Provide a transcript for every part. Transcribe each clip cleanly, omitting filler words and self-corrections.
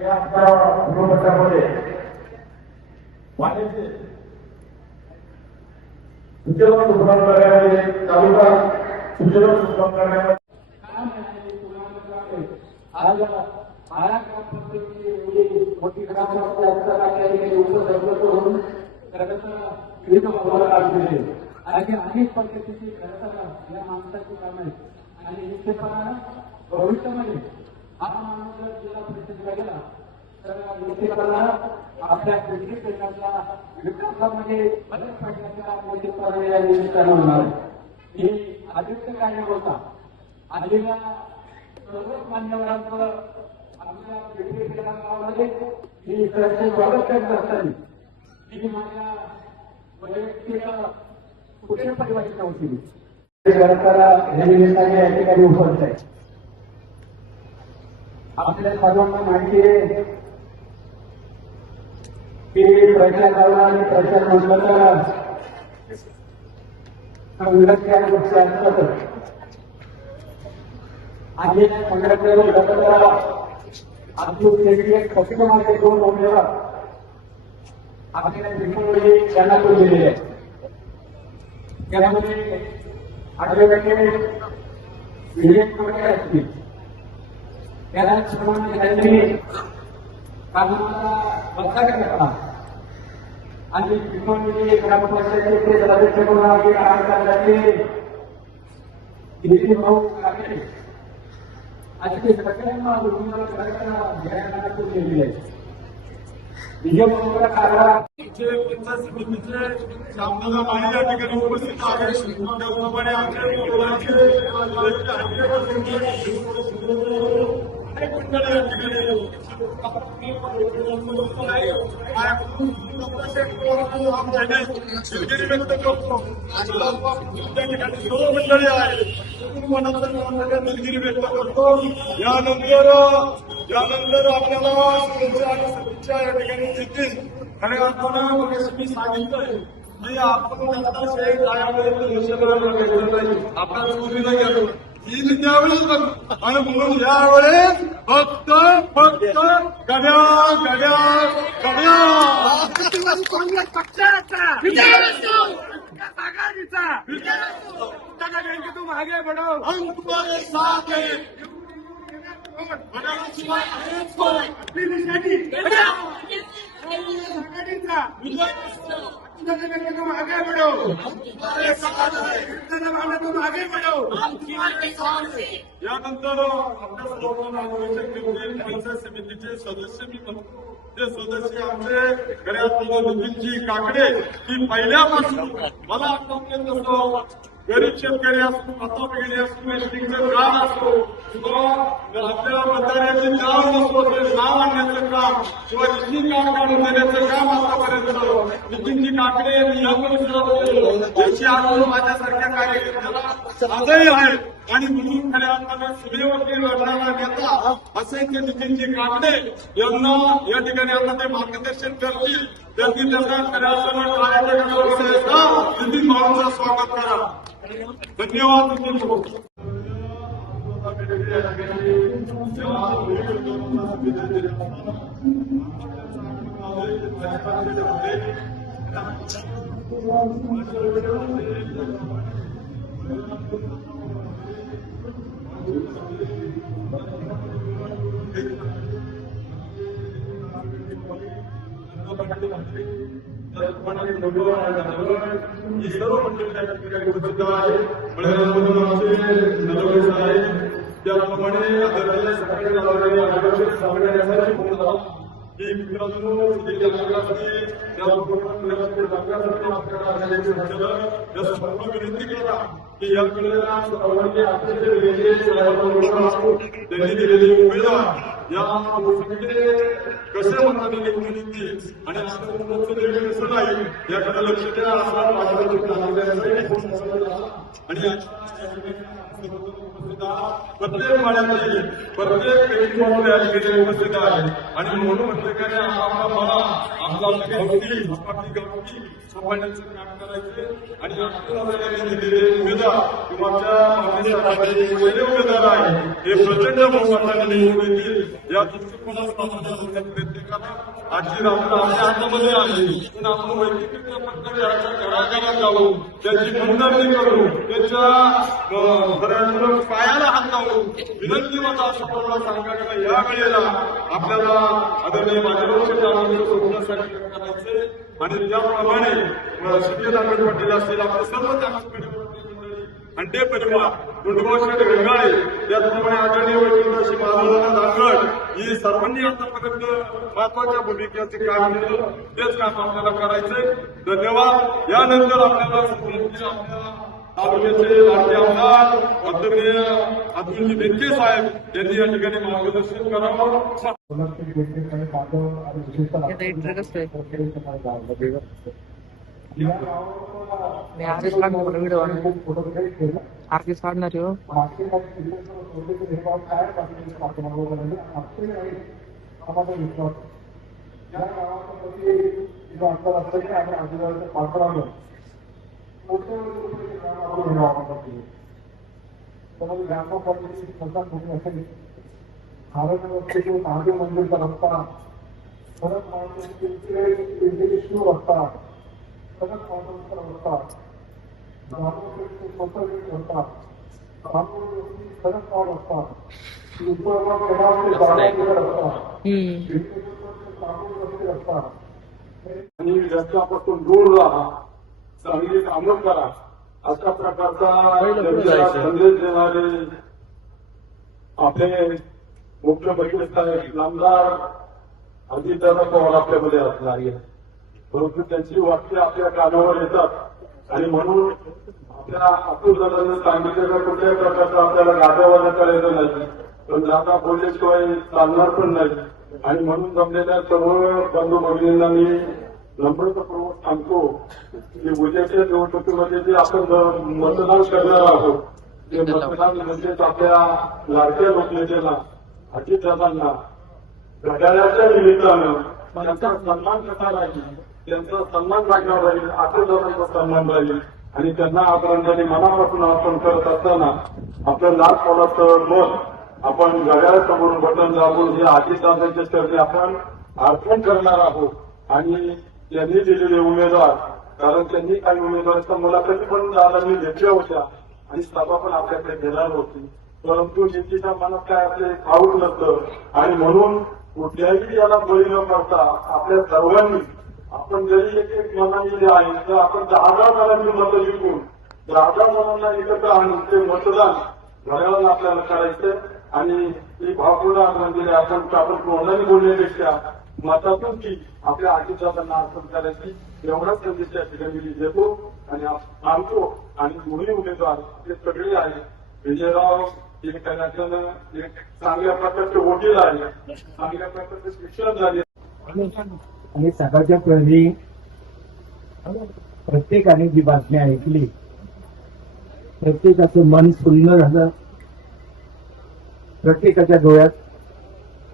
आमच्या गृहमंडळामध्ये वाढीचे सूचना सुधारणा करण्यामध्ये तालुका सूचना सुधारणा करण्यामध्ये आज महाराष्ट्र पद्धतीची एवढी मोठी ग्रामपंचायत उपसरपंच विविध भागाला लागलेले अनेक पद्धतीची या माणसाची कामं आहेत आणि निश्चितपणानं भविष्यामध्ये हा माणूस जर जिल्हा परिषदेला गेला तर निश्चितपणानं आपल्या कृषी क्षेत्राच्या विकासामध्ये बदल पडण्याचा मोठी पर्याय या निमित्तानं होणार आहे. ही आदित्य काय न बोलता आलेल्या सर्वच मान्यवरांचं आमच्या कृषी गावामध्ये ही सरसे स्वागत करत असताना ही माझ्या वैयक्तिक कुठे परिभाषित नव्हती. सरकारला हे निमित्ताने या ठिकाणी उपलब्ध आहे. आपल्या सर्वांना माहिती आहे की प्रचार झाला आणि प्रचार म्हटलं तर विलक्षण गोष्टी असतातच. आधी पंढरपूर आमची एक पक्षमागे दोन उमेदवार आपल्याला टेक्नॉलॉजी त्यांना तो दिलेली आहे. त्यामध्ये आठवड्याचे विजय प्रकार असतील त्याप्रमाणे त्यांनी कामाला बदला करता आणि टेक्नॉलॉजी ग्रामपंचायतीचे सदस्य म्हणून काम करण्याचे नितीन भाऊ काकडे असे सगळ्यांना घ्यायला तो दिलेली आहे. पंचायत समितीचे शामदादा माळी या ठिकाणी उपस्थित आहेत. त्याचप्रमाणे व्यक्त करतो सर्व मंडळी आहेत. दिलगिरी व्यक्त करतो. यानंतर आपल्याला शुभेच्छा या ठिकाणी येतील आणि आपण मी सांगितलंय की आपण आपल्या चोरीला गेलो ही त्यावेळेस आणि म्हणून यावेळेस फक्त गड्या तू मागे बढो हम तुम्हारे साथ हैं. आगे बढ़ो आगे बढ़ो. यानंतर आपल्या सर्वांना पंचायत समितीचे सदस्य मी म्हणतो ते सदस्य आमचे घरात नितीनजी काकडे ही पहिल्यापासून मला आतापर्यंत गरीब शेतकरी असो आता वगैरे असो एसटीचं काम असो किंवा आपल्या मतदारांचे नाव नसतो ते नाव आणण्याचं काम किंवा निधी काम काढून देण्याचं काम आतापर्यंत नितीनजी काकडे यांनी या परिसरात त्याची आठवण माझ्यासारख्या कार्यकर्त्याला आजही आहे. आणि म्हणून खऱ्या अर्थानं सुदैवती लढणारा नेता असे ते नितीनजी काकडे यांना या ठिकाणी आता ते मार्गदर्शन करतील. त्यांनी त्यांना खऱ्या अर्थानं कार्यकर्त्यांना नितीन भाऊंचं स्वागत करा. धन्यवाद. ही सर्व मंडळी त्या ठिकाणी उपस्थित आहे. बळेराममधून आमचे नलवडे साहेब त्याप्रमाणे सगळ्यांसाठी फोन झाला की मित्रांनो विनंती करा की याकडे त्यांनी दिलेली उमेदवार या कशा मनाने निवडून येतील आणि कसं नाही याकडे लक्ष द्या आणि प्रत्येक माळ्यामध्ये प्रत्येक व्यक्ती उपस्थित आहे आणि म्हणून प्रत्येकाने मला आपला सांभाळण्याचं काम करायचे आणि जनतेचा किंवा मागणी सरकारचे पहिले उमेदवार आहे हे प्रचंड बहुमताने निवडून येतील या दृष्टिकोनातून प्रत्येकाला आजची रात्र आपल्या हातामध्ये आहे. पण आपण वैयक्तिक प्रकारे याच्या घराघरात जाऊन त्याची नोंदणी करून त्याच्या पायाला हात लावून विनंती मला असं सांगायचं या वेळेला आपल्याला आदरणीय माझ्याबरोबर होण्यासाठी करायचे आणि त्याप्रमाणे शिंदे दानवे पाटील असतील आपले सर्व अंडे परिवार कुंडगावशेठ गंगाळे त्याचप्रमाणे आदरणीय वैकुंठ बाळासाहेब दानगड ही सर्वांनी आतापर्यंत महत्वाच्या भूमिकेचे काम केलं तेच काम आपल्याला करायचंय. धन्यवाद. यानंतर आपल्याला तालुक्याचे राज्य आमदार आदरणीय अतुलजी बेनके साहेब यांनी या ठिकाणी मार्गदर्शन करावं. मी आधीच काढणार व्हिडिओ आधीच काढणार हो. मंदिरचा रस्ता परत रस्ता सगळ्यात महत्वाचा रस्ता रस्ता सगळ्यात रस्ता रस्ता आणि रस्त्यापासून दूर राहा, चांगली कामं करा अशा प्रकारचा संदेश देणारे आपले मुख्य बघितले साहेब नामदार अजितदादा पवार आपल्यामध्ये असणार आहे. परंतु त्यांची वाक्य आपल्या कानावर येतात आणि म्हणून आपल्या अतुलदादांनी सांगितलेलं कुठल्याही प्रकारचा आपल्याला गाजावाजा करायचं नाही, पण जाता बोलल्याशिवाय चालणार पण नाही. आणि म्हणून जमलेल्या सर्व बंधू भगिनींना मी नम्रतापूर्वक सांगतो की उद्याच्या निवडणुकीमध्ये जे आपण मतदान करणार आहोत ते मतदान म्हणजेच आपल्या लाडक्या लोकनेत्याला अजितदादांना घड्याळाच्या निमित्तानं त्यांचा सन्मान कसा राहील, त्यांचा सन्मान राखणार राहील, अतुलदादांचा सन्मान राहील आणि त्यांना आदरांजली मनापासून अर्पण करत असताना आपलं लाल पोलाचं मत आपण घड्याळासमोर बटन दाबून हे अजितदादांच्या चरणी आपण अर्पण करणार आहोत. आणि त्यांनी दिलेले उमेदवार, कारण त्यांनी काही उमेदवारांच्या मुलाखती पण दादांनी घेतल्या होत्या आणि सभा पण आपल्याकडे घेणार होती, परंतु नेत्याच्या मनात काय आपले ठाऊक नसतं आणि म्हणून कुठल्याही याला बळी न पडता आपल्या सर्वांनी आपण जरी एक एक मनाने आहे तर आपण 10,000 जणांनी मतं जिंकून 10,000 जणांना एकत्र आणून ते मतदान घड्याळाला आपल्याला करायचं आणि ती भावपूर्ण म्हणजे आपण तोंडाने बोलण्यापेक्षा मतातून ती आपल्या अजितदादांना अर्पण करायची एवढाच संदेश त्या ठिकाणी देतो आणि सांगतो. आणि दोन्ही उमेदवार ते सगळे आहे. विजयराव एक करण्याचं एक चांगल्या प्रकारचे वकील आहे, चांगल्या प्रकारचे शिक्षण झाले आणि सकाळच्या प्रहरी प्रत्येकाने जी बातमी ऐकली प्रत्येकाचं मन सुन्न झालं, प्रत्येकाच्या डोळ्यात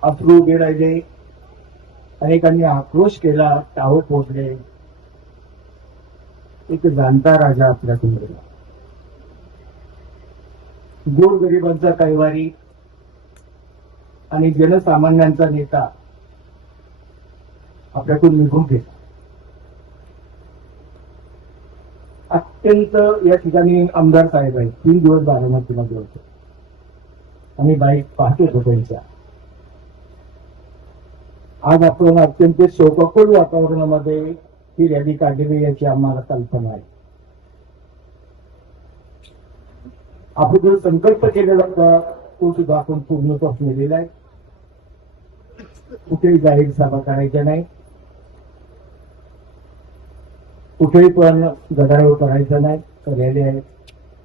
अश्रू उभे राहिले, अनेकांनी आक्रोश केला, टाहो पोचले. एक जाणता राजा आपल्यातून गेला, गोरगरिबांचा कैवारी आणि जनसामान्यांचा नेता आपल्यातून निघून गेला. अत्यंत या ठिकाणी आमदार साहेब आहेत, 3 दिवस बारामतीमध्ये होते आणि बाईक पाहतच होतो त्यांच्या. आज आपण अत्यंत शोकाकुल वातावरणामध्ये ही रॅली काढलेली याची आम्हाला कल्पना आहे. आपण जो संकल्प केलेला होता तो सुद्धा आपण पूर्णत्वास नेलेला आहे. कुठेही जाहीर सभा करायच्या नाही, कुठेही पण गदारोळ करायचा नाही. रॅली आहे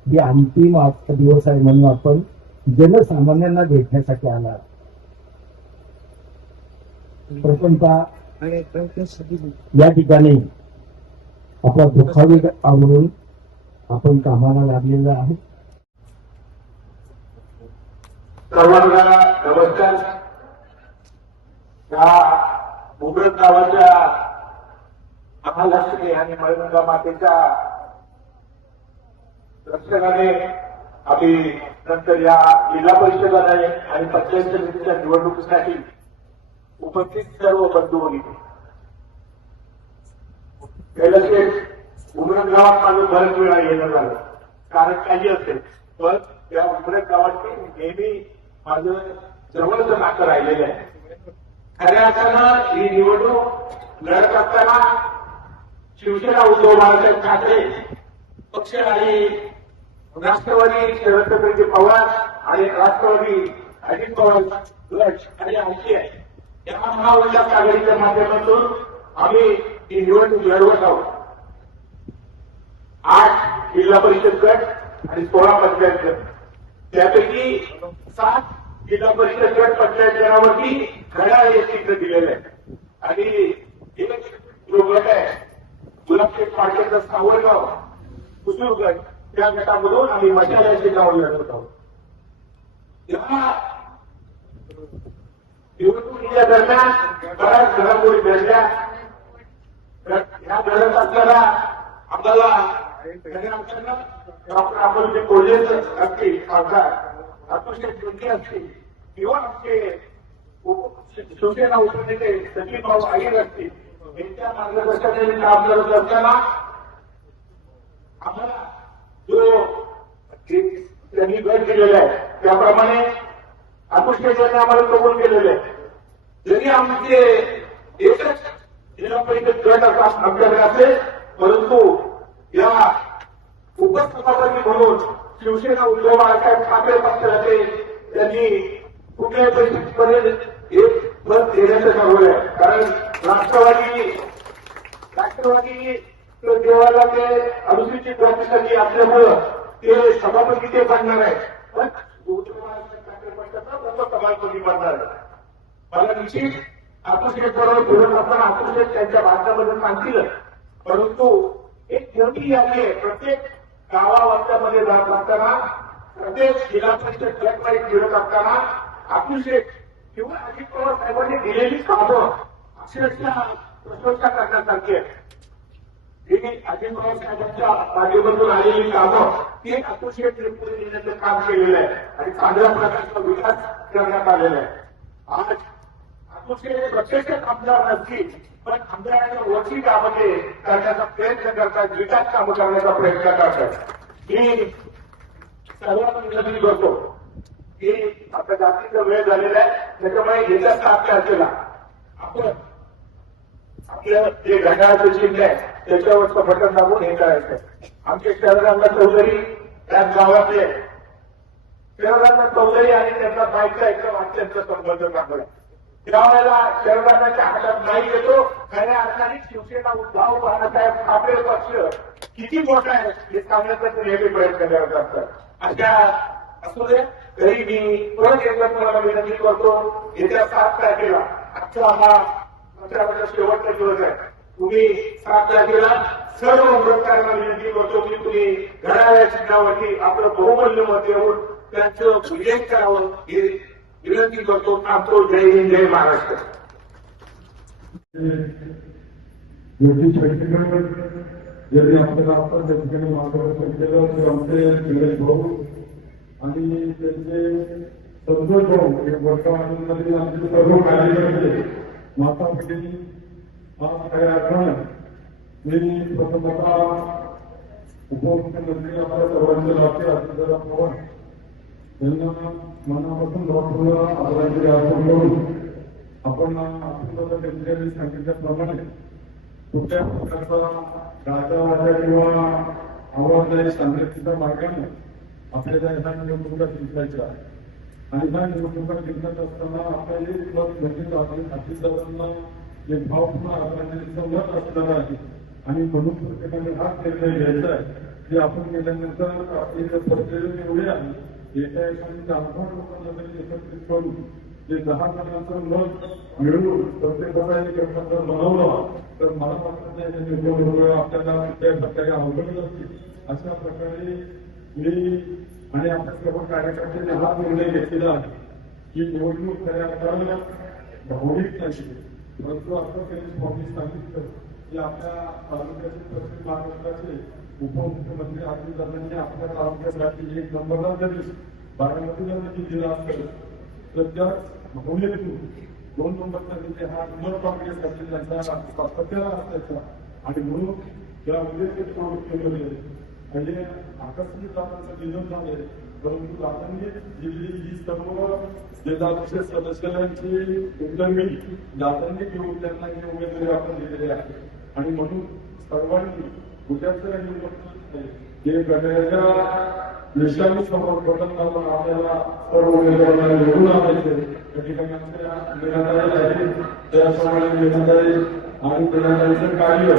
ही अंतिम दिवस आहे म्हणून आपण जनसामान्यांना भेटण्यासाठी आला. प्रथमतः या ठिकाणी आपला दुःखावी आवरून आपण कामाला लागलेला आहे. सर्वांना नमस्कार. या उग्रत गावाच्या महालक्ष्मी आणि मळगंगा मातेच्या लक्षणाने आम्ही नंतर या जिल्हा परिषद आणि पंचायत समितीच्या निवडणुकीसाठी उपस्थित सर्व बंधू भगिनी उमरग गावात माझं बऱ्याच वेळा येणं झालं, कारण काही असेल, पण त्या उमरग गावाची नेहमी माझं जवळचं नातं राहिलेलं आहे. खऱ्या अर्थानं ही निवडणूक लढत असताना शिवसेना उद्धव बाळासाहेब ठाकरे पक्ष आणि राष्ट्रवादी शरद पवार आणि राष्ट्रवादी अजित पवार गट आणि आमची आहे या महाउल्लास आघाडीच्या माध्यमातून आम्ही ही निवडणूक लढवत आहोत. 8 जिल्हा परिषद गट आणि 16 पंचायत गट, त्यापैकी 7 जिल्हा परिषद गट पंचायत गणावरती घड्याळ हे चिन्ह दिलेलं आहे आणि एक जो गट आहे गुलाबशेठ पाटीलचा सावरगाव कुसूर गट, त्या गटामधून आम्ही मशालाची नाव लढवत आहोत. या निवडणुकीच्या दरम्यान बऱ्याच घडामोडी घडल्या. या लढत असताना आम्हाला डॉक्टर अमोलजी कोल्हे असतील, खासदार अतुलजी जोशी असतील किंवा आमचे शिवसेना उपनेते सचिन भाऊ आईर असतील, यांच्या मार्गदर्शनाने काम करत असताना आम्हाला जो त्यांनी गट दिलेला आहे त्याप्रमाणे अतुलजी आम्हाला कबूल केलेलं आहे. जरी आमचे एकच जिल्हा परिषद गट आमच्याकडे असेल, परंतु या उपसभापती म्हणून शिवसेना उद्धव बाळासाहेब ठाकरे पक्षाचे त्यांनी कुठल्याही परिस्थितीमध्ये एक पद देण्याचं ठरवलं आहे. कारण राष्ट्रवादी देवाला ते अनुसूचित जातीसाठी असल्यामुळं ते सभापती ते बनणार आहे, पण उद्धव बाळासाहेब ठाकरे पक्षाचा प्रथम सभापती बनणार आहे. मला निश्चित आतुशेठ बरोबर बोलत असताना आतुशेठ त्यांच्या भाषणामध्ये सांगतील, परंतु एक मोठी यादी आहे. प्रत्येक गावावरच्यामध्ये जात असताना, प्रत्येक जिल्हा परिषद गटवाईज फिरत असताना आतुशेठ किंवा अजित पवार साहेबांनी दिलेली कामं अक्षरशः प्रशंसा करण्यासारखी आहे. ही अजित पवार साहेबांच्या माध्यमातून आलेली कामं ती अतुशेठ पुढे नेण्याचं काम केलेलं आहे आणि चांगल्या प्रकारचा विकास करण्यात आलेला आहे. आज अतुशेठ प्रत्यक्ष आमदार नसतील, पण आमदारांच्या वरची कामं ते करण्याचा प्रयत्न करतात, विकास कामं करण्याचा प्रयत्न करतात. मी सर्वांना विनंती करतो की आता जास्तीचा वेळ झालेला आहे, त्याच्यामुळे येत्या 7 तारखेला आपण आपलं जे घड्याळाचं चिन्ह आहे त्याच्यावरचं बटन दाबून हे करायचं. आमचे शरदांना चौधरी त्या गावातले शरदांना चौधरी आणि त्यांचा बाईकचा एकदम अत्यंत संबंध चांगला. त्यावेळेला शरदांच्या हातात नाही येतो, खऱ्या अर्थाने शिवसेना उद्धव बाळासाहेब ठाकरे पक्ष किती मोठा आहे हे सांगण्याचा ते नेहमी प्रयत्न करत असतात. अशा असू दे, तरी मी परत एकदा तुम्हाला विनंती करतो, येत्या 7 तारखेला आजचा हा पंधराचा शेवटचा दिवस आहे. तुम्ही 7 तारखेला सर्व उमेदवारांना विनंती करतो की तुम्ही घड्याळ्या चिन्हावरती आपलं बहुमूल्य मत देऊन त्यांचं विजय करावं हे विनंती करतो. थांबतो. जय हिंद, जय महाराष्ट्र. जरी आपल्याला आपण त्या ठिकाणी मार्गदर्शन केलं तर आमचे सुरेश भाऊ आणि त्यांचे संतोष भाऊ हे वर्तमानामध्ये आमचे सर्व कार्यकर्ते माता भगिनी आज खऱ्या अर्थानं मी प्रथमतः उपमुख्यमंत्री आपल्या सर्वांचे लागते आशीर्वाद पवार यांना मनापासून आदरांजली अर्पण करून आपण आशीर्वाद त्यांनी सांगितल्याप्रमाणे कुठल्या प्रकारचा गाजावाजा किंवा आवाज शांततेच्या मार्गाने आपल्याला ह्या निवडणुका जिंकायच्या आणि ह्या निवडणुका जिंकत असताना आपल्याला एक मत म्हणजे आपल्या साथीदारांना एक भावपूर्ण आदरांजलीचं मत असणार आहे आणि म्हणून प्रत्येकाने हाच निर्णय घ्यायचा आहे की आपण गेल्यानंतर आपली प्रक्रिया एवढी आहे एका एकाने 4-5 लोकांना तरी एकत्रित करून जे 10 जणांचं मत मिळवून प्रत्येकाला एक जर बनवला तर मला वाटत नाही निवडणूक आपल्याला त्या प्रकारे अवघड असतील. अशा प्रकारे मी आणि आपल्या सर्व कार्यकर्त्यांनी हा निर्णय घेतलेला आहे की निवडणूक खऱ्या अर्थानं भावनिक नाही, परंतु असं त्यांनी भावनिक सांगितलं की आपल्या तालुक्याचे पश्चिम महाराष्ट्राचे उपमुख्यमंत्री अजितदादांनी आपल्या तालुक्यासाठी एक नंबरला जरी बारामतीला देखील दिला असेल तर त्या भावनेतून 2 नंबरचा तिथे हा नंबर काँग्रेससाठी त्यांचा सातत्याला असायचा आणि म्हणून त्यामध्ये ते प्रवृत्त केलेले म्हणजे आकस्मिक दादांचं निधन झाले परंतु दादांनी दिलेली ही सर्व जिल्हा परिषद सदस्यांची उद्यमी दादांनी घेऊन त्यांना ही उमेदवारी आपण दिलेली आहे आणि म्हणून सर्वांनी उद्याचं हे करण्याच्या निशाणी समोर बटन लावून आपल्याला सर्व उमेदवारांना निवडून आणायचे त्या ठिकाणी आमच्या निराधारी आहे त्याप्रमाणे निराधारी आणि निराधारीचं कार्य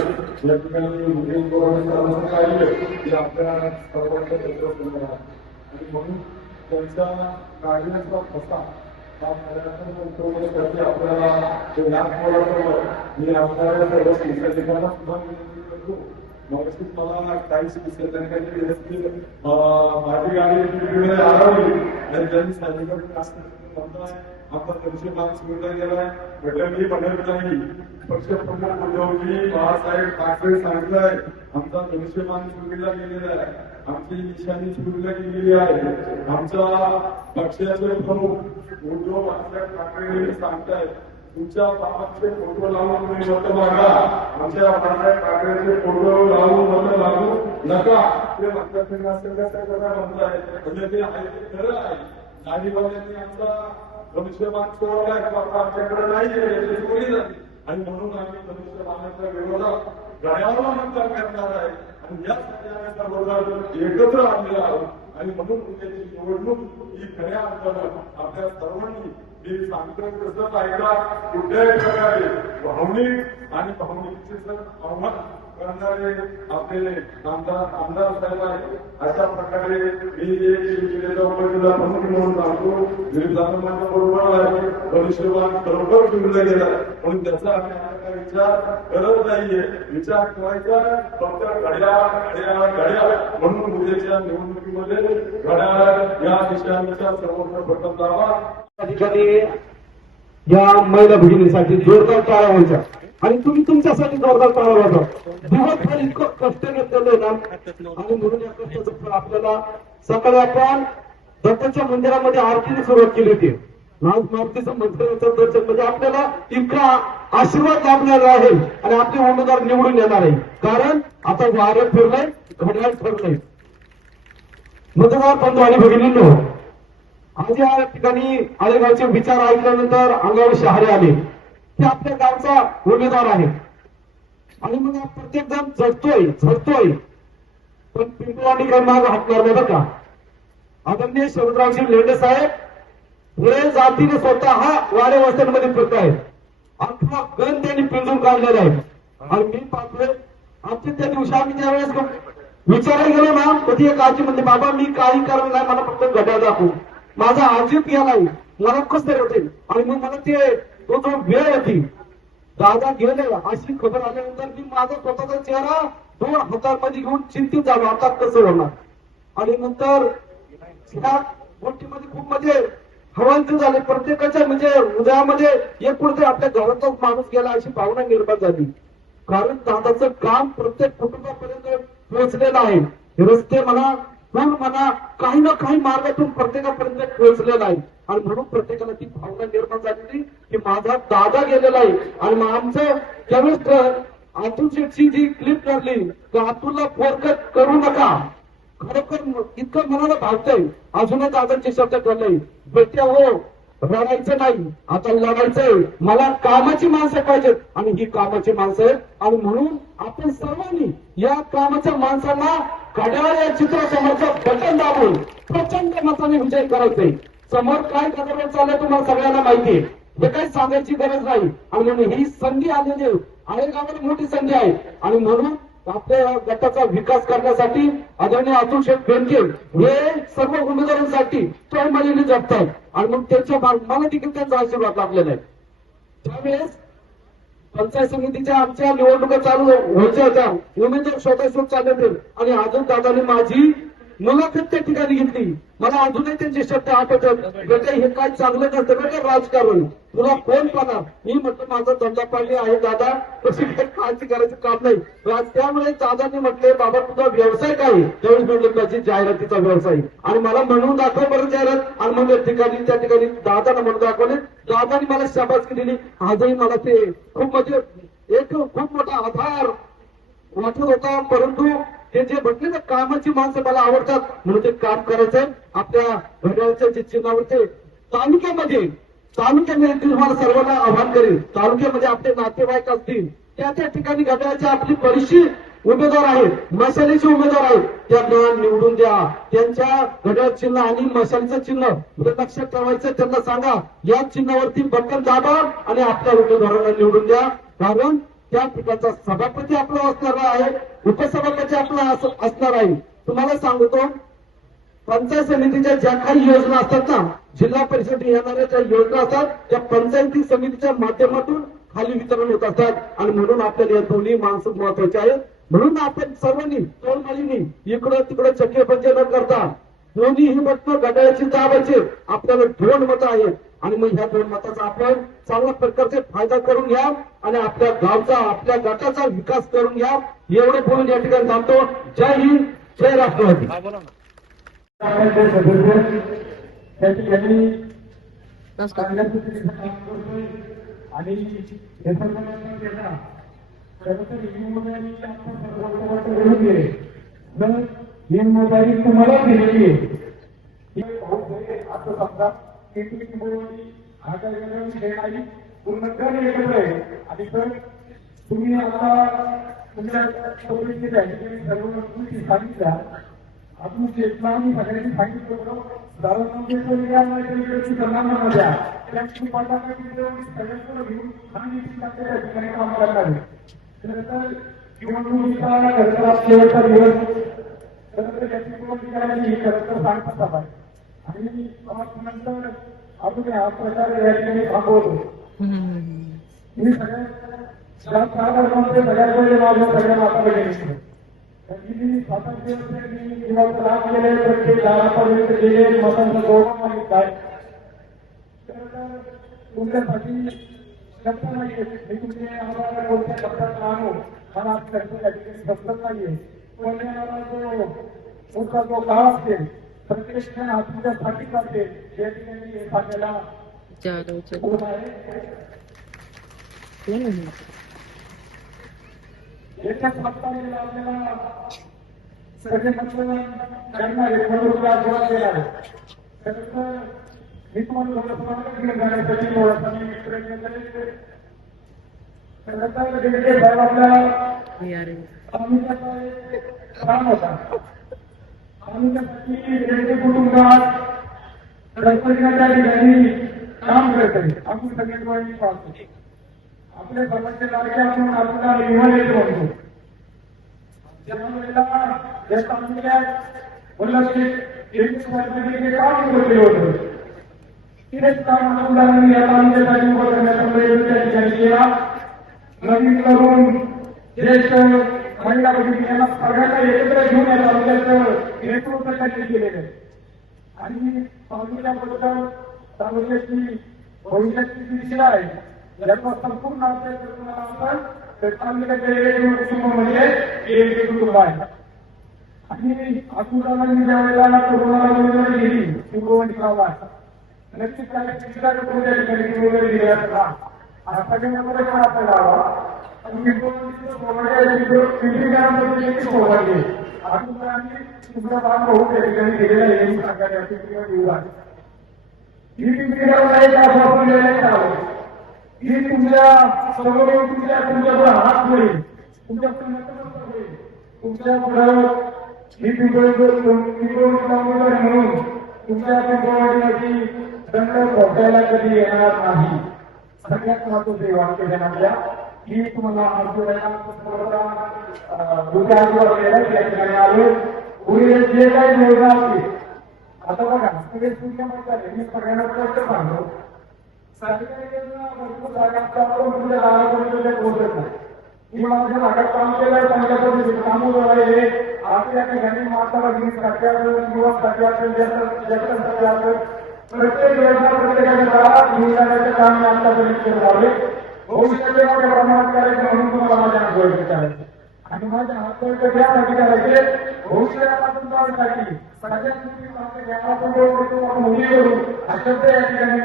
या ठिकाणी मुख्यमंत्र्यांचं कार्य हे आपल्या सर्वांच्या नेतृत्वात आहे आणि म्हणून त्यांच्या कार्याचा ठसा हा पर्यटन आपल्याला ते मी आपल्याला सर्व शिक्षकांना सुद्धा विनंती करतो मगाशीच मला काही शिक्षकांनी माझी गाडी हरवली आणि त्यांनी सांगितलं आपला परिचय मार्ग सुविधा गेलाय म्हटलं मी म्हणत नाही पक्षप्रमुख उद्योगी बाळासाहेब ठाकरे सांगितलंय आमचा धनुष्यमान सुविधा गेलेला आहे आमची निशाणी सुविधा गेलेली आहे आमच्या पक्षाचे प्रमुख उद्धव बाळासाहेब ठाकरे सांगतायत तुमच्या बाबाचे फोटो लावून तुम्ही मत मागा आमच्या बाळासाहेब ठाकरेचे फोटो लावून मत लागू नका ते म्हणताय म्हणजे ते खरं आहे गाडीवाल्यांनी आमचा धनुष्यबाण सोडलाय आमच्याकडे नाही आणि म्हणून आम्ही धनुष्यबाणाच्या विरोधात घड्याळाला मतदान करणार आहे आणि या सगळ्यांचा विरोधात एकत्र आणलेला आहोत आणि म्हणून उद्याची निवडणूक ही खऱ्या अर्थानं आपल्या सर्वांनी मी सांगतो तसंच ऐका कुठल्याही प्रकारे भावनिक आणि भावनिकतेचं आव्हान करणारे आपले आमदार साहेब आहेत अशा प्रकारे मी जिल्ह्याचा उपजिल्हा प्रमुख म्हणून सांगतो माझ्या बरोबर आहे भविष्यवान बरोबर जोडला गेला म्हणून त्याचा आम्ही विचार करत नाहीये विचार करायचा फक्त घड्याळ म्हणून उद्याच्या निवडणुकीमध्ये घड्याळ या दिशांच्या सर्वत्र बटन दाबा ठिकाणी या महिला भगिनीसाठी जोरदार टाळ्या व्हायच्या आणि तुम्ही तुमच्यासाठी जोरदार टाळ्या वाजवा दिवसभर इतकं कष्ट घेतलेलं ना आणि म्हणून या कष्टाचं फळ आपल्याला सकाळी आपण दत्ताच्या मंदिरामध्ये आरतीने सुरुवात केली होती मारुतीचं मंदिराचं दर्शन म्हणजे आपल्याला इतका आशीर्वाद लाभलेला आहे आणि आपले उमेदवार निवडून येणार आहे कारण आता वारं फिरलंय घड्याळ ठरलंय मतदार बंधू आणि भगिनींनो आज या ठिकाणी आळेगावचे विचार ऐकल्यानंतर अंगावर शहारे आले की आपल्या गावचा उमेदवार आहे आणि मग प्रत्येक जण झटतोय पण पिंपळांनी काही माग हटणार नाही बरं का आदरणीय शरदरावजी लेंडे साहेब हे जातीने स्वतः वाड्या वस्त्यांमध्ये फिरत आहेत अख्खा गण त्यांनी पिंजून काढलेला आहे आणि मी पाहतोय आमचे त्या दिवशी आम्ही त्यावेळेस विचारायला गेलो ना कधी एक आजी म्हणते बाबा मी काही कारण नाही मला फक्त घड्याळ दाखवू माझा आजीत गेलाय मला कसं होते आणि मग मला ते तो जो वेळ होती दादा गेले अशी खबर आल्यानंतर मी माझा स्वतःचा चेहरा 2 हातांमध्ये घेऊन चिंतित झालो आता कसं होणार आणि नंतर ह्या गोष्टीमध्ये खूप म्हणजे हवांचं झाले प्रत्येकाच्या म्हणजे हृदयामध्ये एक कुठे आपल्या घराचा माणूस गेला अशी भावना निर्माण झाली कारण दादाचं काम प्रत्येक कुटुंबापर्यंत पोहोचलेलं आहे रस्ते म्हणा पूल म्हणा काही ना काही मार्गातून प्रत्येकापर्यंत पोहोचलेला आहे आणि म्हणून प्रत्येकाला ती भावना निर्माण झालेली की माझा दादा गेलेला आहे आणि मग आमचं त्यावेळेस अतुल शेठची जी क्लिप काढली तर अतुलला फोरकट करू नका खरोखर इतकं मनाला भावतंय अजूनही दादांचे शब्द ठरले बेट्या हो रडायचं नाही आता लढायचंय मला कामाची माणसं पाहिजेत आणि ही कामाची माणसं आहेत आणि म्हणून आपण सर्वांनी या कामाच्या माणसांना घड्याळ या चित्रासमोरचं बटन दाबून प्रचंड मताने विजय करायचंय समोर काय गडबड चाललंय तुम्हाला सगळ्यांना माहितीये हे काही सांगायची गरज नाही आणि म्हणून ही संधी आलेली आहे आळेगावाला मोठी संधी आहे आणि म्हणून आपल्या गटाचा विकास करण्यासाठी आदरणीय अतुल शेठ बेनके हे सर्व उमेदवारांसाठी तळमळीने जगतायत आणि मग त्यांच्या मला देखील त्यांचा आशीर्वाद लाभलेला आहे त्यावेळेस पंचायत समितीच्या आमच्या निवडणुका चालू व्हायच्या होत्या उमेदवार स्वतः चालले होते आणि अजून दादाने माझी मुलाखत त्या ठिकाणी घेतली. मला अजूनही त्यांचे शब्द आठवतात, बेटा हे काय चांगलं नसतं बेटा राजकारण, तुला कोण पाहणार. मी म्हटलं माझा धंदा पाणी आहे दादा, तशी काही काळजी करायचं काम नाही. त्यामुळे दादाने म्हटले बाबा तुझा व्यवसाय काय आहे. त्यावेळेस म्हटलं माझी जाहिरातीचा व्यवसाय. आणि मला म्हणून दाखव बरं जाहिरात. आणि मग त्या ठिकाणी दादाला म्हणून दाखवले. दादाने मला शाबासकी दिली. आजही मला ते खूप म्हणजे एक खूप मोठा आधार वाटत होता. परंतु ते जे म्हटले ना कामाची माणसं मला आवडतात म्हणून ते काम करायचं. आपल्या घड्याळाच्या जे चिन्हावरचे तालुक्यामध्ये तुम्हाला सर्वांना आव्हान करेल. तालुक्यामध्ये आपले नातेवाईक असतील त्या ठिकाणी घड्याळाच्या आपली बरीचशी उमेदवार आहेत, मशालीचे उमेदवार आहेत, त्यांना निवडून द्या. त्यांच्या घड्याळ चिन्ह आणि मशालीचं चिन्ह लक्षात ठेवायचं. त्यांना सांगा या चिन्हावरती बटन दाबा आणि आपल्या उमेदवारांना निवडून द्या. कारण त्या ठिकाणचा सभापती आपला असणार आहे, उपसभापती आपला असणार आहे. तुम्हाला सांगतो पंचायत समितीच्या ज्या काही योजना असतात ना, जिल्हा परिषद येणाऱ्या ज्या योजना असतात त्या पंचायती समितीच्या माध्यमातून खाली वितरण होत असतात. आणि म्हणून आपल्याला या दोन्ही माणसं महत्वाचे आहेत. म्हणून आपण सर्वांनी तोडमालीनी इकडं तिकडं चक्केबंदी न करता दोन्हीही मतं घड्याळाची दाबायचे. आपल्याला 2 मतं आहेत आणि मग ह्या 2 मताचा आपण चांगल्या प्रकारचे फायदा करून घ्या आणि आपल्या गावचा आपल्या गटाचा विकास करून घ्या. एवढे बोलून या ठिकाणी थांबतो. जय हिंद, जय राष्ट्रवादी. सदस्य त्या ठिकाणी चांगल्या पद्धतीचं काम करतोय आणि हे सर्व केला. खरं तर ही मोबाईल आपण सर्वांना घडून गेले तर ही मोबाईल तुम्हाला दिलेली आहे. असं समजा की तुम्ही हा काय खेळ नाही, पूर्ण कर एकत्र आहे. आणि तर तुम्ही आता तुमच्या सर्व गोष्टी सांगितल्या. आपण शेतला आम्ही सगळ्यांनी सांगितलं सगळ्यांकडे घेऊन ठिकाणी काम करणार आहे. निवडणुकीचा घरचा शेवटचा दिवस खरं तर याची निवडणूक करायची खरं तर सांगतात आहे. आणि नंतर आपण हा प्रकार या ठिकाणी थांबवतो. मी सगळ्या सगळ्यात पहिले माझ्या सगळ्या माताला गेले. मी स्वातंत्र्य काम केले, प्रत्येक दारापर्यंत गेले, मतांचं गौरव मागितलाय. तुमच्यासाठी शब्द नाहीये. मी तुमचे आम्हाला कोणत्या शब्दात आणू मला शब्द नाहीये. पण पुढचा जो काळ असेल प्रत्येक क्षण हा तुमच्यासाठीच असेल. या ठिकाणी हे सांगायला याच्यात आपल्याला सगळे करणार आहे म्हणून देणार आहे. मी तुम्हाला थोडं जाण्यासाठी प्रयत्न करेल. साहेब आपल्या काम होता. आम्ही त्यासाठी कुटुंबात गणपतीच्या ठिकाणी काम करत आहे. आपण सगळे पाहतो आपल्या सर्वांच्या लाडक्या म्हणून आपल्याला हिमालय म्हणतो. ज्यावेळेला या तालुक्यात काम केलं होतं तेच काम अनुदानाने या तालुक्यासाठी उभं करण्याचा प्रयत्न त्या ठिकाणी केला. नवीन तरुण ज्येष्ठ महिला भगिनी यांना सगळ्यांना एकत्र घेऊन या तालुक्याचं नेतृत्व त्यांनी केलेलं आहे. आणि तालुक्याबद्दल तालुक्याची भविष्याची जी दिशा आहे याचा संपूर्ण अभ्यास तुम्हाला आपण तर तालुक्याचे कुटुंब म्हणजे एक कुटुंब आहे. आणि अकुटाला ज्या वेळेला कोरोनाला गेली ती गोवंडी गाव आहे. नक्कीच त्या ठिकाणी वगैरे दिल्या सगळ्यांमध्ये पण आपण लावा. तुमचा भाग होऊ त्या ठिकाणी गेलेला आहे सांगायला ही पिंपरी ही तुमच्या समोर तुमच्याकडे हात होईल तुमच्याकडे होईल तुमच्या ही पिंपरी म्हणून तुमच्या पिंपळवाडीवरती दंड पोहोचायला कधी येणार नाही. सगळ्यात महत्वाचे वाक्य देण्याच्या की तुम्हाला त्या ठिकाणी आलो. पुढे जे काही योजना असतील आता बघा सगळे तुमच्या म्हणतात मी सगळ्यांना स्पष्ट सांगतो. सरकारी योजना भरपूर जागा तुमच्या दारापर्यंत पोहोचत नाही. मी माझ्या भागात काम केलंय, चांगल्या पद्धतीने कामं राहिले. आपल्या ठिकाणी माताला वीज टाक्या किंवा टाक्या जगतासाठी असेल, प्रत्येक योजना प्रत्येकाच्या गावात मिळण्याचे काम मी आतापर्यंत करत आले. भविष्याचे मोठ्या प्रमाणात करायचे म्हणून तुम्हाला माझ्या हातवरती करायचे आणि माझ्या हातवरती यासाठी करायचे भविष्यापासून जाण्यासाठी सगळ्यात मोठी गावातून मुली करून अशब्द या ठिकाणी मी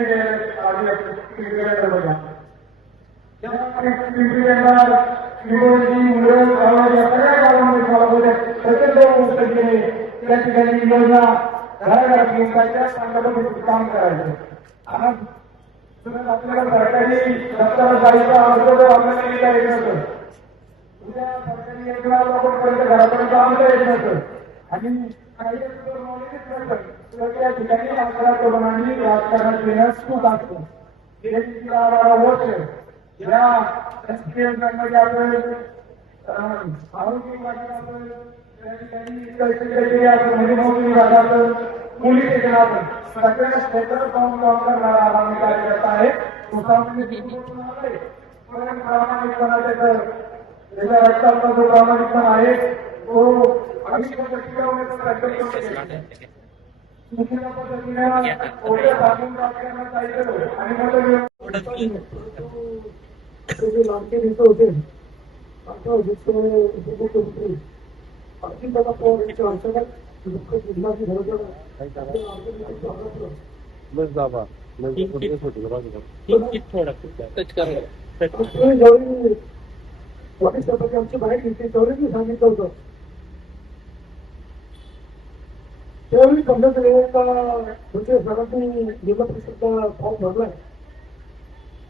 त्या ठिकाणी योजना घराघरात घेऊन जायच्या, चांगल्या पद्धतीने काम करायचं. आपल्याला सरकारी दप्तरात जायचा अर्ज जर आपल्याला लिहिता येत नसतं, उद्या सरकारी योजना लोकांपर्यंत घरापर्यंत आणता येत नसतं आणि काही नॉलेजच नसतं, तर त्या ठिकाणी आपल्या तरुणांनी राजकारणात येण्यास खूप असतं. गेली 12 वर्ष या राजकीय मध्ये आपण आरोग्य विभागात आपण त्या ठिकाणी महसूल विभागात पोलीस स्टेशनात सगळ्या क्षेत्रात जाऊन काम करणारा आम्ही कार्यकर्ता आहे. तो प्रामाणिकपणा त्याच्या रक्ताचा जो प्रामाणिकपणा आहे तो आयुष्य टिकवण्याचा प्रयत्न करतो. दुसऱ्या पद्धतीने ओढ्या साधून राजकारणात जायचं आणि लाडके नेते होते आता अजित दादा पवार यांच्या अचानक दुःख जिल्ह्याची गरज ज्यावेळी वाणी साहेबांची आमची बाहेर घेतली त्यावेळी मी सांगितलं होतं, त्यावेळी समजत म्हणजे सरांनी जिल्हा परिषदचा फॉर्म भरलाय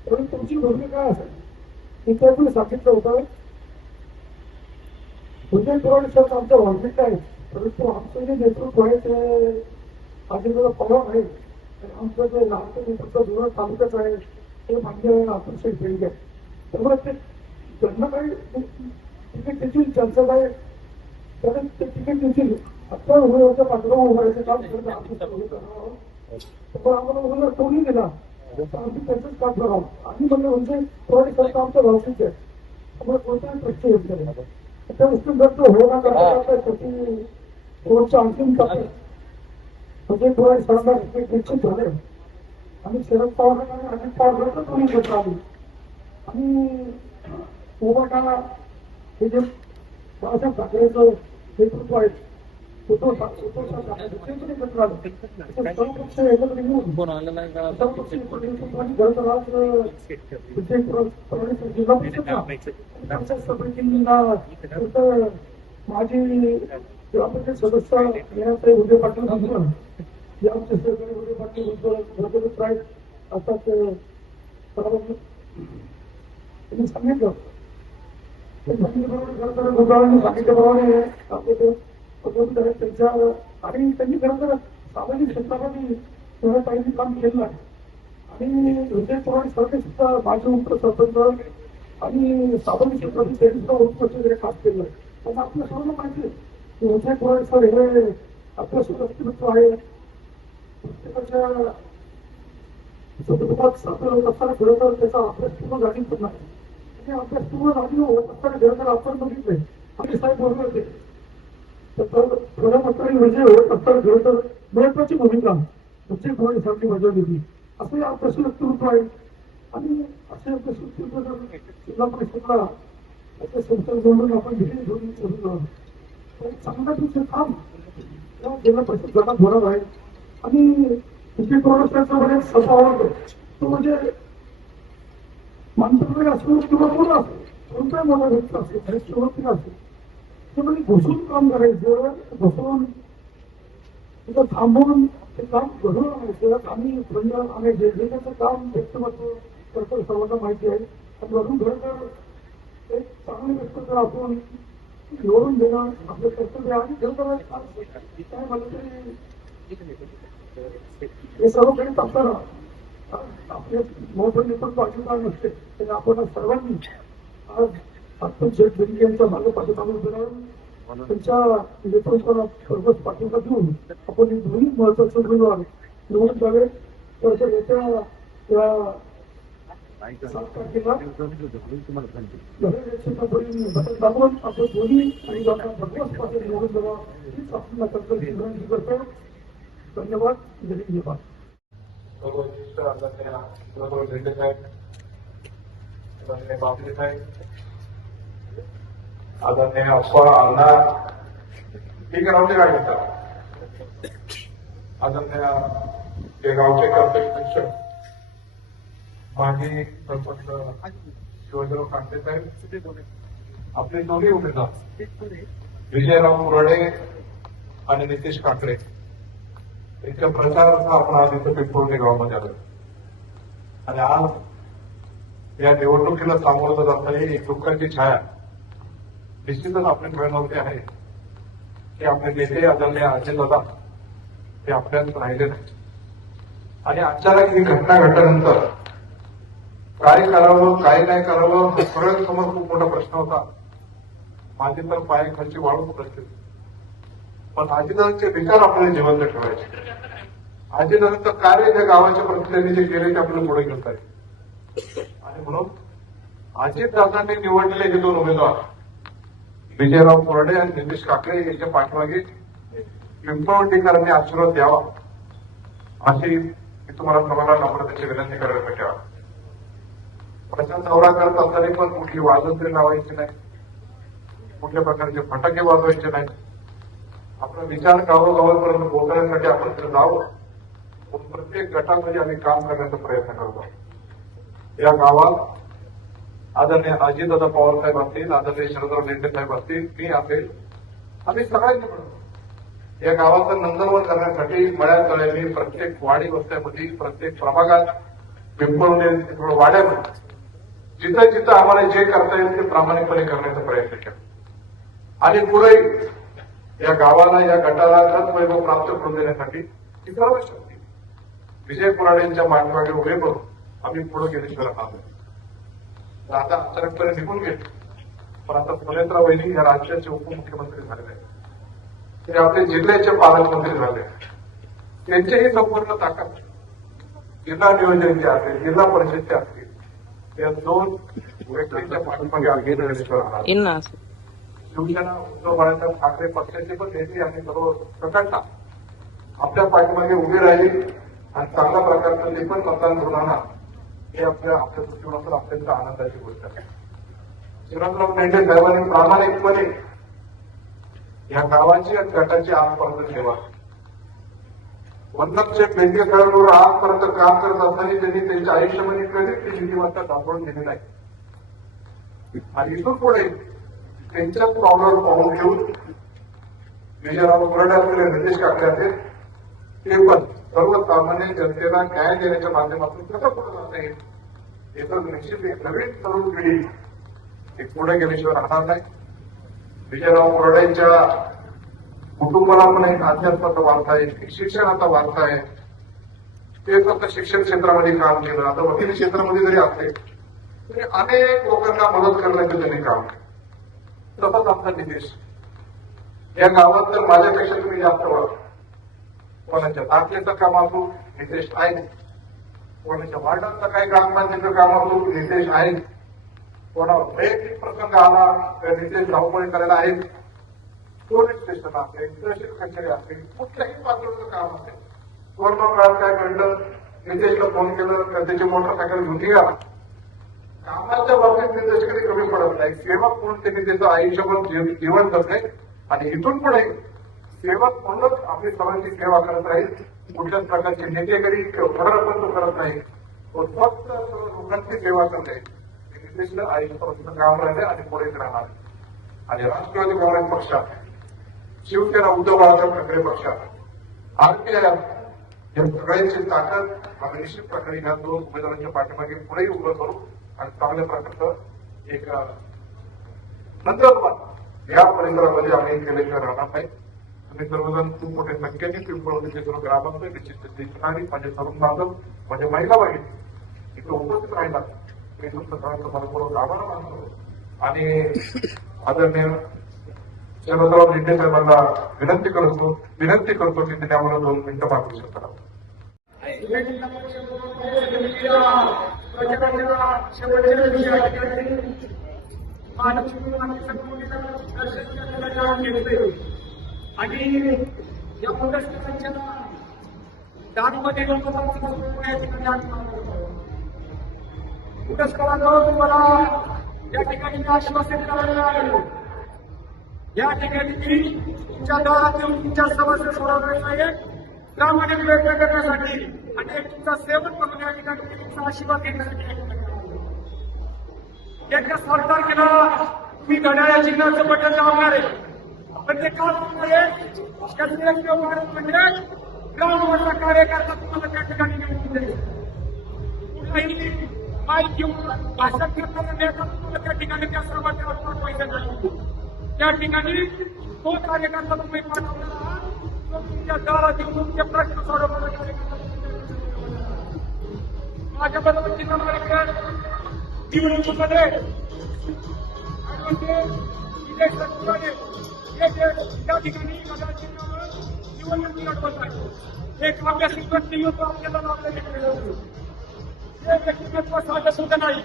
त्यावेळी तुमची भूमिका काय असेल हे त्यावेळी सांगितलं होतं. म्हणजे पुराणे सर आमच्या वाढलेलं आहे, परंतु आमचं जे नेतृत्व आहे ते अजितदादा पवार आहे आणि आमचं जे लहानचं नेतृत्व जुना तालुक्याच आहे ते मान्य अतिशय वेगळी आहे. त्यामुळे ते त्यांना काही तिकीट देतील चर्चा आहे कारण ते तिकीट देतील आता उमेदवारच्या पाठीमागे उभारायचं काम करत आम्हाला उमेदवार कोणी दिला आम्ही त्यांचंच काम करावं आणि म्हणलं म्हणजे पुराणे सर आमच्या भावकीच आहे त्यामुळे कोणताही प्रश्न येत नाही. त्या गोष्टी जर तो होणार शेवटच्या अंतिम टप्प्यात म्हणजे पुराणे सरकार निश्चित झाले आणि शरद पवार आणि अजित पवार तर तुम्ही घेत आली आणि उभाटाला हे जे बाळासाहेब ठाकरेचं नेतृत्व आहे माझी ग्रामपंचायत सदस्य येण्याचे उदय पाटील सांगितलं जे आमचे सहकारी उदय पाटील भरपूर आहेत आता त्यांनी सांगितलं सांगितल्याप्रमाणे आपले त्यांच्या आणि त्यांनी खरं तर सामाजिक क्षेत्रामध्ये थोडं काही काम केलं आहे आणि विजय पुराणे सरकार सुद्धा माझे उपसरपंच आणि सामाजिक क्षेत्रातील त्यांनी सुद्धा उत्कृष्ट काम केलं आहे. पण आपल्या सर्वांना माहिती आहे की विजय पुराणे सर हे आपलं सुरक्षितत्व आहे. प्रत्येकाच्या कुटुंबात सामील होत असताना खरं तर त्याचा अभ्यास पूर्ण झाली पण नाही आणि अभ्यास पूर्ण झाली होत असताना खरं तर आपण बघितलंय आणि साहेब बरोबर होते प्रधानमंत्री विजय होत असताना खरं तर महत्वाची भूमिका विजय पुराणे सरकारने बजावली असं आपलं व्यक्तिमत्व आहे आणि असे आपलं व्यक्तित्व जर जिल्हा परिषदला त्याच्या संस्था जोडून आपण घेऊन घेऊन चांगल्या दिवशी काम जिल्हा परिषद गटात होणार आहे आणि विजय पुराणे सरकारचा स्वभाव आवडतो तो म्हणजे मंत्री असो किंवा कोण असो कोणताही मोठा व्यक्ती असतो आणि सुरुवातीला असतो ते म्हणजे घुसून काम करायचं घुसून तिथं थांबवून ते काम घडून आणायचं आणि बंधन आणायचे जे त्याचं काम व्यक्तिमत्व करतो सर्वांना माहिती आहे आणि वरून खरं तर एक चांगले व्यक्तित्व आपण निवडून देणं आपलं कर्तव्य आणि खरं काय म्हणलं तरी हे सर्व काही असताना आपले मोठं नेतृत्व अजिबात नसते तर आपण सर्वांनी आज आपण शेठ बेंगे यांच्या मागे पाठीमागे उभे राहून त्यांच्या नेतृत्वाला सर्वच पाठिंबा देऊन आपण हे दोन्ही महत्वाचे उमेदवार निवडून द्यावे तर येत्या 7 तारखेला बटन दाबून आपलं दोन्ही आणि डॉक्टर भगवत पाटील निवडून देवा हीच आपण विनंती करतो. धन्यवाद. जय हिंद. सर्वोच्च आदरणीय प्रभू रेड्डी साहेब, आदरणीय बापले साहेब, आदरणीय अप्पा आमदार, ठीक आहे, काय म्हणतात, आदरणीय हे गावचे अध्यक्ष माजी सरपंच शिवाजीराव कांटे साहेब, आपले दोन्ही उमेदवार विजयराव मुराडे आणि नितीश काकडे यांच्या प्रचारार्थ आपण आज इथं पिंपळणे गावामध्ये आलो आणि आज या निवडणुकीला सामोरं जाताना एक दुःखाची छाया निश्चितच आपल्या मिळवते आहे की आपले नेते आदरणीय अजितदादा ते आपल्यात राहिले नाही आणि अचानक ही घटना घडल्यानंतर काय करावं काय नाही करावं हा सगळ्यांसमोर खूप मोठा प्रश्न होता. माझी तर पायाखालची वाळूच प्रश्न, पण अजितदादांचे विचार आपल्याला जिवंत ठेवायचे. अजितदादांचं कार्य त्या गावाच्या प्रतिनिधी जे केले ते आपल्याला पुढे घेऊन जाईल आणि म्हणून अजितदादांनी निवडलेले हे 2 उमेदवार विजयराव मुराडे आणि नितीश काकडे यांच्या पाठीमागे पिंपळवंडीकरांनी आशीर्वाद द्यावा अशी मी तुम्हाला सर्वांना नम्रतेची विनंती करायला ठेवा. प्रचार दौरा करत असताना पण कुठली वाजंत्री लावायची नाही, कुठल्या प्रकारचे फटाके वाजवायचे नाही. आपला विचार गावोगावांपर्यंत पोहोचण्यासाठी आपण तिथे जावं. प्रत्येक गटामध्ये आम्ही काम करण्याचा प्रयत्न करतो. या गावात आदरणीय अजितदादा पवार साहेब असतील, आदरणीय शरदराव लेंडे साहेब असतील, मी असेल, आम्ही सगळ्यांनी म्हणतो या गावाचं नंदनवन करण्यासाठी मळ्यात तळ्यांनी प्रत्येक वाडी वस्त्यामध्ये प्रत्येक प्रभागात पिंपळवणे वाड्यामध्ये जिथं जिथं आम्हाला जे करता येईल ते प्रामाणिकपणे करण्याचा प्रयत्न केला आणि पुढे या गावाला या गटाला वैभव प्राप्त करून देण्यासाठी ही सर्व शक्ती विजय कुराडेंच्या मागमागे उभे करून आम्ही पुढे गेल्याशिवाय आलो. आता अचानकपणे निघून गेले, पण आता सुनेत्रा वहिनी या राज्याचे उपमुख्यमंत्री झालेले आहेत, ते आपले जिल्ह्याचे पालकमंत्री झाले. त्यांचीही संपूर्ण ताकद जिल्हा नियोजनचे असतील, जिल्हा परिषदचे असतील, या 2 व्यक्तींच्या पाठीमागे आगे गेल्याशिवाय आला. शिवसेना उद्धव बाळासाहेब ठाकरे पक्षाचे पण नेते आणि सर्व प्रकारचा आपल्या पाठीमागे उभे राहिले आणि चांगल्या प्रकारचं ते पण मतदान होणार हे आपल्या दृष्टिकोनातून अत्यंत आनंदाची गोष्ट आहे. शरदराव लेंडे साहेबांनी प्रामाणिकपणे या गावाची आणि गटाची आजपर्यंत सेवा, वनलक्ष बेंकेकरांवर आजपर्यंत काम करत असताना त्यांनी त्यांच्या आयुष्यामध्ये कधी ती नीतिमत्ता दाखवून दिली नाही आणि इथून पुढे त्यांच्याच पावलावर पाहून घेऊन विजयराव मुराडे असलेले नितीश काकडे असेल ते पण सर्वसामान्य जनतेला न्याय देण्याच्या माध्यमातून कसं पुढे जाता येईल याचं निश्चित एक नवीन तरुण पिढी एक पुढे गेल्याशिवाय राहणार नाही. विजयराव मुराडेंच्या कुटुंबाला पण एक अध्यात्माचा वारसा आहे, एक शिक्षणाचा वारसा आहे. ते फक्त शिक्षण क्षेत्रामध्ये काम केलं, आता वकील क्षेत्रामध्ये जरी असले तरी अनेक लोकांना मदत करण्याचं त्यांनी काम केलं. तसंच आमचा नितीश या गावात तर माझ्यापेक्षा तुम्ही जास्त ओळख, कोणाच्या दाखल्याचं काम असू नितेश आहे, कोणाच्या वार्डाचं काही काम बांधण्याचं काम असू नितेश आहे, कोणावर वैयक्तिक प्रसंग आला तर नितेश धावपळी करायला आहे. पोलीस स्टेशन असेल, तहसील कचेरी असेल, कुठल्याही पातळीचं काम असेल. कोरोना काळात काय घडलं, नितेशला फोन केलं तर त्याची मोटरसायकल घेऊन निघाला. कामाच्या बाबतीत नितेश कधी कमी पडत नाही. सेवक म्हणून त्यांनी त्याचं आयुष्यभर जीवन जगले आणि इथून पुढे सेवक म्हणूनच आपली सर्वांची सेवा करत राहील. कुठल्याच प्रकारची नेतेगिरी पण तो करत नाही, तो फक्त लोकांची सेवा करते. नितेशला आयुष्यापासून काम राहिले आणि पुढेच राहणार. आणि राष्ट्रवादी काँग्रेस पक्षात, शिवसेना उद्धव बाळासाहेब ठाकरे पक्षात, आरपीआय या सगळ्यांची ताकद आम्ही निश्चित प्रकारे ह्या 2 उमेदवारांच्या पाठीमागे पुढेही उभं करू आणि चांगल्या प्रकारचं एक नंतर या परिसरामध्ये आम्ही केल्याशिवाय राहणार नाही. तुम्ही सर्वजण खूप मोठ्या संख्येने पिंपळवणीचे सर्व ग्रामस्थ निश्चित दिसणारी माझे तरुण बांधव, माझे महिला भगिनी इथे उपस्थित राहिला. मी तुमचं सगळ्यांचं मनपूर्वक आभार मानतो आणि आदरणीय शरदराव लेंडे साहेबांना विनंती करतो की त्यांनी आम्हाला 2 मिनिटं मागू शकतात. प्रचाराच्या शेवटच्या दिवशी या ठिकाणी महालक्ष्मी दर्शन घेतले आणि या प्रदर्शनाच्या दारूमध्ये पुरस्काराजवळ तुम्हाला या ठिकाणी आश्वासन करायला आले. या ठिकाणी तुमच्या दारात येऊन तुमच्या समस्या सोडवण्याचा प्रामाणिक प्रयत्न करण्यासाठी आणि एक तुमचा सेवक म्हणून या ठिकाणी तुमचा आशीर्वाद घेण्यासाठी एकदा सरकार केला तुम्ही घड्याळ्या चिन्हाचं बटन लावणार आहे. पण ते का म्हणजे ग्राउंडवरचा कार्यकर्ता तुम्हाला त्या ठिकाणी निवडून देईल. कुठलाही माहिती घेऊन भाषण करताना नेता तुम्हाला त्या ठिकाणी त्या सर्वांच्या पैसे नाही. त्या ठिकाणी तो कार्यकर्ता तुम्ही पाठवलेला आहात तो तुमच्या दारात येऊन तुमचे प्रश्न सोडवणारा कार्यकर्ता माझ्याबरोबर जिल्हाधिकारी निवडणुकीमध्ये त्या ठिकाणी माझ्या चिन्हावर निवडणूक लढवत आहे. एक अभ्यासिक व्यक्ती होतो आपल्याला लावलेले हे व्यक्तिमत्व साधं सुद्धा नाही.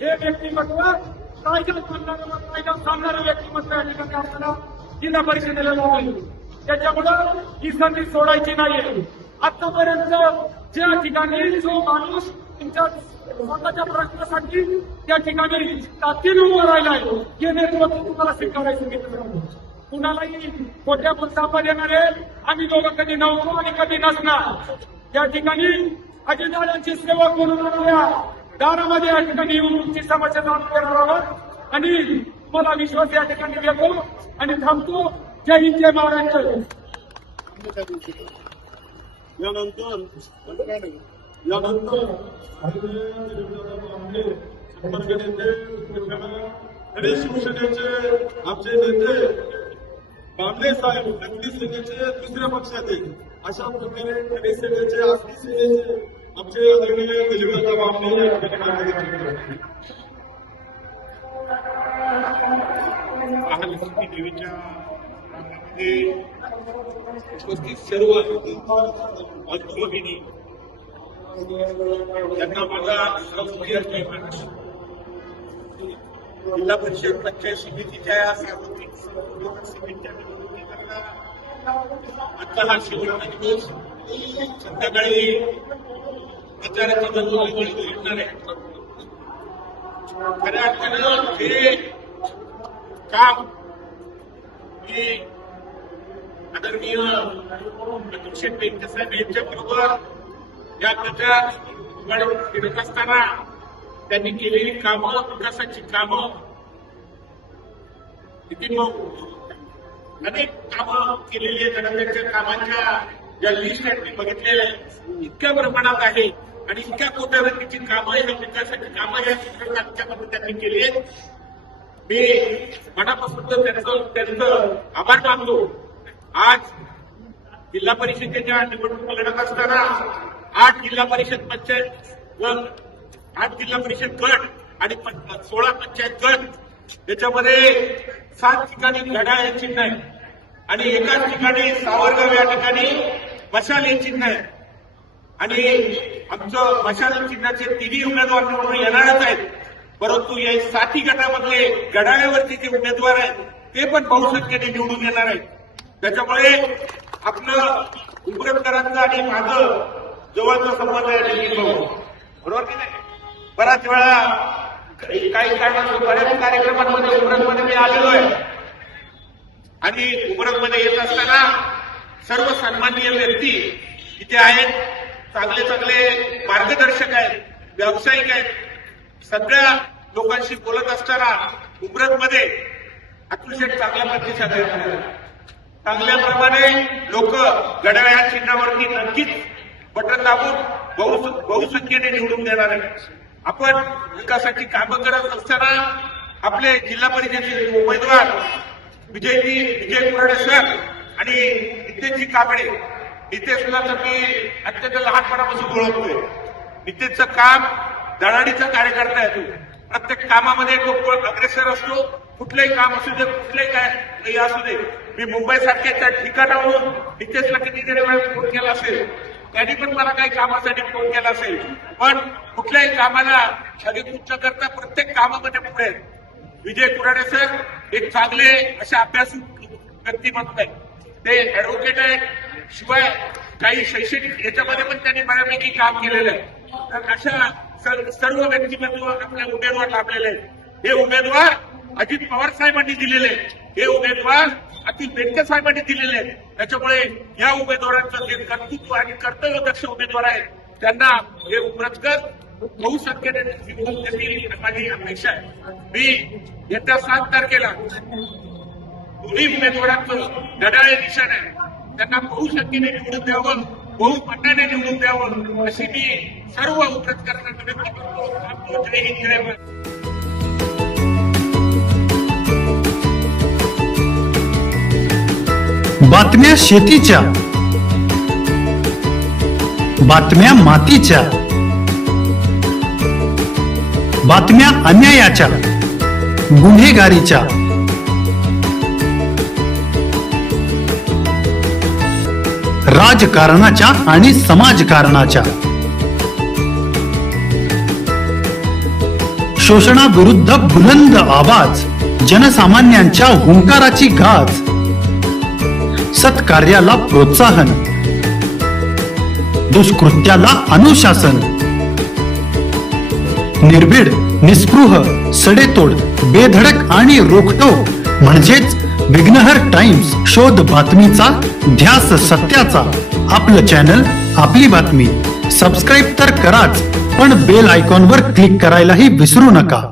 हे व्यक्तिमत्व कायद्यात म्हणणारं कायद्यात सांगणारं व्यक्तिमत्व या ठिकाणी आपल्याला जिल्हा परिषदेला लावले. त्याच्यामुळं ही संधी सोडायची नाहीये. आतापर्यंत ज्या ठिकाणी जो माणूस तुमच्या स्वतःच्या प्रश्नासाठी त्या ठिकाणी ताकदीने उभं राहिलाय हे नेतृत्व तुम्हाला स्वीकारायचं घेतलं. कुणालाही खोट्या मुद्दापा देणारे आम्ही दोघं कधी नव्हतो आणि कधी नसणार. या ठिकाणी अजितदादांची सेवा करून दारामध्ये या ठिकाणी येऊन तुमची समस्या जाणून घेणार आहोत आणि मला विश्वास या ठिकाणी देतो आणि थांबतो. जय हिंद जय महाराष्ट्र. शिवसेनेचे आमचे नेते बांबे साहेब नगदी सेनेचे दुसऱ्या पक्षाचे अशा प्रकारे खडे सेनेचे आसरी सेनेचे आमचे आदरणीय गजबंदा बांबे या ठिकाणी महालक्ष्मी देवीच्या उपस्थित सर्व भगिनी त्यांना माझा जिल्हा परिषद पंचायत समितीच्या सार्वत्रिक समितीच्या निवडणुकीकरता आता हा शेवटचा दिवस संध्याकाळी प्रचाराची जनजागृती घडणार आहे. खऱ्या अर्थानं हे काम मी आदरणीय अध्यक्ष साहेब यांच्या बरोबर या प्रचार फिरत असताना त्यांनी केलेली कामं विकासाची कामं नितीन भाऊ अनेक कामं केलेली आहेत आणि त्यांच्या कामांच्या ज्या लिस्ट आहेत मी बघितलेल्या इतक्या प्रमाणात आहे आणि इतक्या कोट्यावधीची कामं आणि विकासाची कामं या क्षेत्रामध्ये त्यांनी केली आहेत. मी मनापासून त्यांचं आभार मानतो. आज जिल्हा परिषदेच्या निवडणूक लढत असताना 8 जिल्हा परिषद पंचायत व 8 जिल्हा परिषद गट आणि 16 पंचायत गट याच्यामध्ये 7 ठिकाणी घड्याळ हे चिन्ह आहे आणि एकाच ठिकाणी सावरगाव या ठिकाणी मशाल हे चिन्ह आहे आणि आमचं मशाल चिन्हाचे 3 उमेदवार निवडून येणारच आहेत. परंतु या 7 गटामधले घड्याळावरचे जे उमेदवार आहेत ते पण बहुसंख्येने निवडून येणार आहेत. त्याच्यामुळे आपलं उमरतकरांचं आणि माझं जवळचा संबंध आहे बरोबर की नाही. बराच वेळा काही बऱ्याच कार्यक्रमांमध्ये उमरतमध्ये मी आलेलो आहे आणि उमरतमध्ये येत असताना सर्व सन्माननीय व्यक्ती इथे आहेत. चांगले चांगले मार्गदर्शक आहेत, व्यावसायिक आहेत. सगळ्या लोकांशी बोलत असताना उमरतमध्ये अतुल शेठ चांगल्या प्रतिसाद आहे. चांगल्याप्रमाणे लोक घड्याळ या चिन्हावरती नक्कीच बटन दाबून बहुसंख्येने निवडून देणार आहेत. आपण विकासाची कामं करत असताना आपले जिल्हा परिषदेचे उमेदवार विजय कुराडे सर आणि नितेशजी काकडे, नितेशला तर मी अत्यंत लहानपणापासून ओळखतोय. नितेशचं काम धडाडीचा कार्यकर्ता आहे. तो प्रत्येक कामामध्ये तो अग्रेसर असतो. कुठलंही काम असू दे, कुठलंही काय असू दे. मी मुंबई सारख्या ठिकाणावरून नितेशला कितीतरी वेळा फोन केला असेल. त्यांनी पण मला काही कामासाठी फोन केला असेल, पण कुठल्याही कामाला क्षणिक करता प्रत्येक कामामध्ये पुढे आहेत. विजय कुराडे सर एक चांगले असे अभ्यासू व्यक्तिमत्व आहेत. ते ऍडव्होकेट आहेत, शिवाय काही शैक्षणिक याच्यामध्ये पण त्यांनी बऱ्यापैकी काम केलेलं आहे. तर अशा सर्व व्यक्तिमत्व आपल्या उमेदवार लाभलेले आहेत. हे उमेदवार अजित पवार साहेबांनी दिलेले, हे उमेदवार अतिल बेनके साहेबांनी दिलेले आहेत. त्याच्यामुळे या उमेदवारांचं जे कर्तृत्व आणि कर्तव्यदक्ष उमेदवार आहेत त्यांना हे उमरजकर बहु संख्येने निवडून देतील माझी अपेक्षा आहे. मी येत्या 7 तारखेला दोन्ही उमेदवारांचं घड्याळे निशाण आहे, त्यांना बहु संख्येने निवडून द्यावं, बहुमताने निवडून द्यावं अशी मी सर्व उमरजकरांना विनंती करतो. जय हिंद, जय भारत. बातम्या शेतीच्या, बातम्या मातीच्या, बातम्या अन्यायाच्या, गुन्हेगारीच्या, राजकारणाच्या आणि समाजकारणाच्या, शोषणाविरुद्ध बुलंद आवाज, जनसामान्यांच्या हुंकाराची गाज, सत्कार्याला प्रोत्साहन, दुष्कृत्याला अनुशासन, निर्भीड, निस्पृह, सडेतोड, बेधडक आणि रोखठोक म्हणजेच विघ्नहर टाइम्स. शोध बातमीचा, ध्यास सत्याचा. आपलं चॅनल, आपली बातमी. सबस्क्राईब तर कराच, पण बेल आयकॉनवर क्लिक करायलाही विसरू नका.